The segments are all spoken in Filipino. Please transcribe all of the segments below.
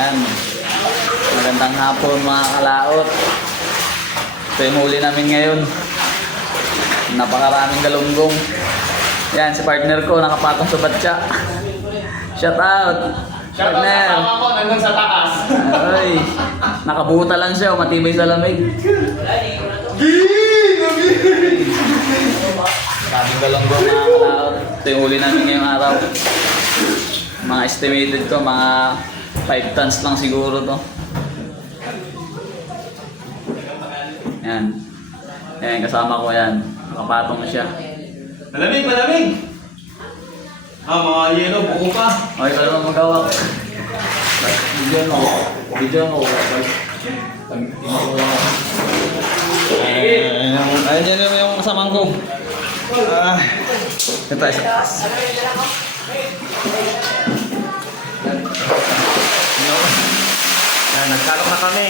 Yan. Magandang hapon mga kalaot. Ito yung huli namin ngayon. Napakaraming galunggong. Yan, si partner ko nakapatong sa batya. Shout out! Shout out sa tama ko, nandun sa taas. Ay, nakabuta lang siya, matibay sa lamig. Maraming galunggong mga kalaot. Ito yung huli namin ngayong araw. Mga estimated ko, mga 5 tons lang siguro to. Yan. Yan, kasama ko yan. Nakapatong na siya. Malamig, malamig! Mga yelo, buko pa. Okay, ito naman magawak. Video mo. Ayan yan yung kasamang ko. Ito, isa taas. Ayan, nagkalok na kami.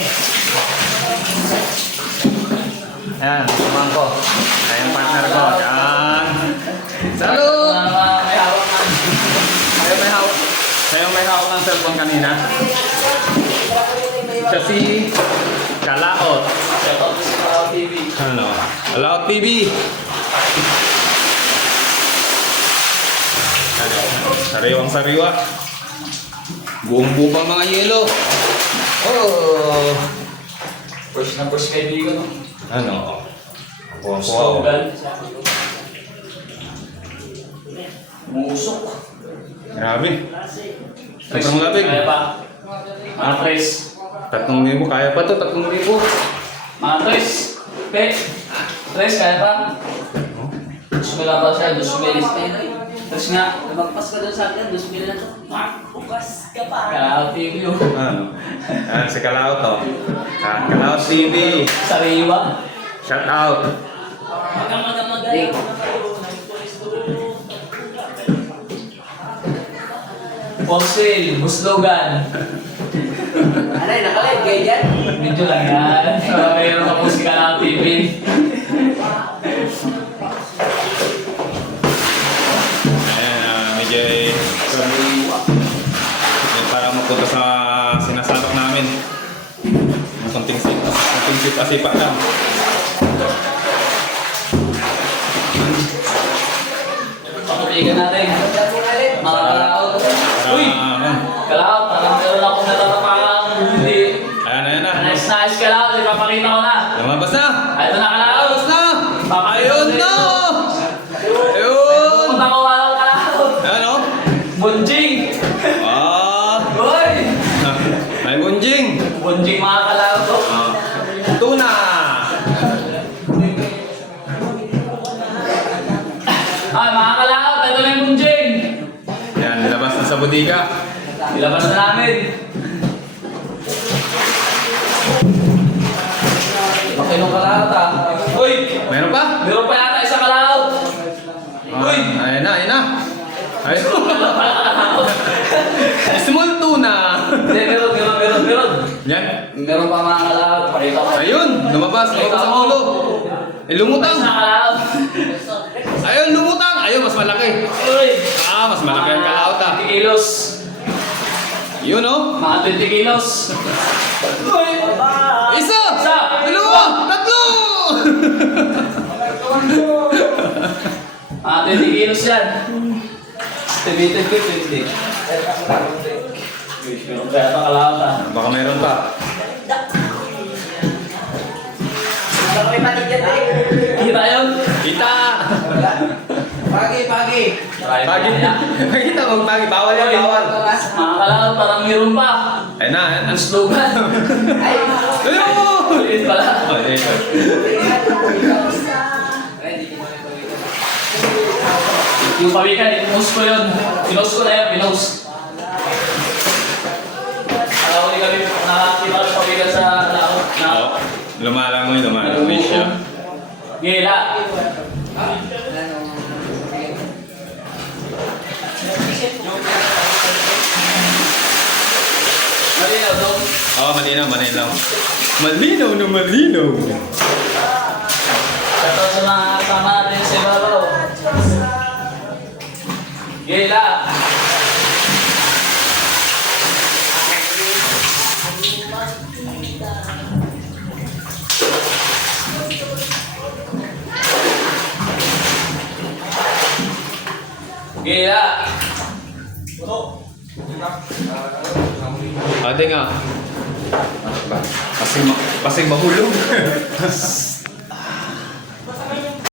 Ayan, sumang ko. Ayan, partner ko. Ayan. Salud! May hawak na. Kayo may hawak ng cellphone kanina. Siya si Kalaot. Shout out sa Kalaot TV. Ano? Kalaot TV. Ano? Sariwang sariwa. Buong bubang mga yelo. Oh! First na first kaibigan. No? Ano? Wow. Slogan. Musok. Grabe. Tatlong labig. Kaya pa. Mga tres. 3,000 kaya pa to, 3,000. Mga tres. Pe. Tres kaya pa. Dusmila pa siya. Dusmila. Tres nga. Magpas ka doon sa akin, 2,000 na to. Bukas ka pa. Kalaot TV. Ano? Si Kalaot to. Kalaot TV. Sariwa. Shout out. Magamagaling. For sale. Buslogan. Alay, nakalive kayo dyan? Medyo lang yan. Mayroon ka po si Kalaot TV. Ayan, medyo para mapunta sa sinasalok namin. Kunting sip-asipa lang. Pakupigan natin. Mga Kalaot. Uy! Kalaot, parang meron akong natatapakang hindi. Ayan na. Nice Kalaot. Ipapakita ko na. Lumabas na! Ito na Kalaot. Lumabas na! Papakita ko Ayun sa na! inyo. Ayun! Punta ko walang Kalaot. Ayan o! Bunjing! Uy! May bunjing! Bunjing mga Kalaot ko. Tuna! Ay, mga Kalaot. Ito na yung bunjing. Ayan, nilabas na sa bodega. Ilabas na namin. Pakilong Kalaot ah. Uy! Meron pa? Meron pa yata isa Kalaot. Uy! Ayan na. Ayun. Small tuna! Hindi, meron. Yan. Meron pa mga Kalaot. Pakita ko. Ayun! Lumabas ang ulo. Lumutang! Isa Kalaot. Ayun, lumutang! Ayun, mas malaki. Uy! Mas malaki ang Kalaot ah. 20 kilos. Yun oh. Mga 20 kilos. Uy! Isa! Isa! Dalawa! Tatlo! Mga 20 kilos yan. Estimated ko 20. Kaya ito Kalaot ah. Baka meron pa. Alam ko yung panig dyan eh. Kita yun? Kita! Pagi. Pagi. Kaya. Kita mo, pagi. Bawal yan, bawal. Mga Kalaot parang meron pa. Ayun na. Ang slogan. Ay, Ayun! Ulit pala. Yung pawikan, pinost ko yun. Pinost ko na yan, pinost. Alam ko ni kami, nakakita ko yung pawikan sa laot. Lumalangoy siya. Gila. Malinaw daw. Oo, malinaw. Malinaw na malinaw. Ito sa mga kasama natin sa ibabaw. Gila. Gila! Ate nga. Pasing mahulog.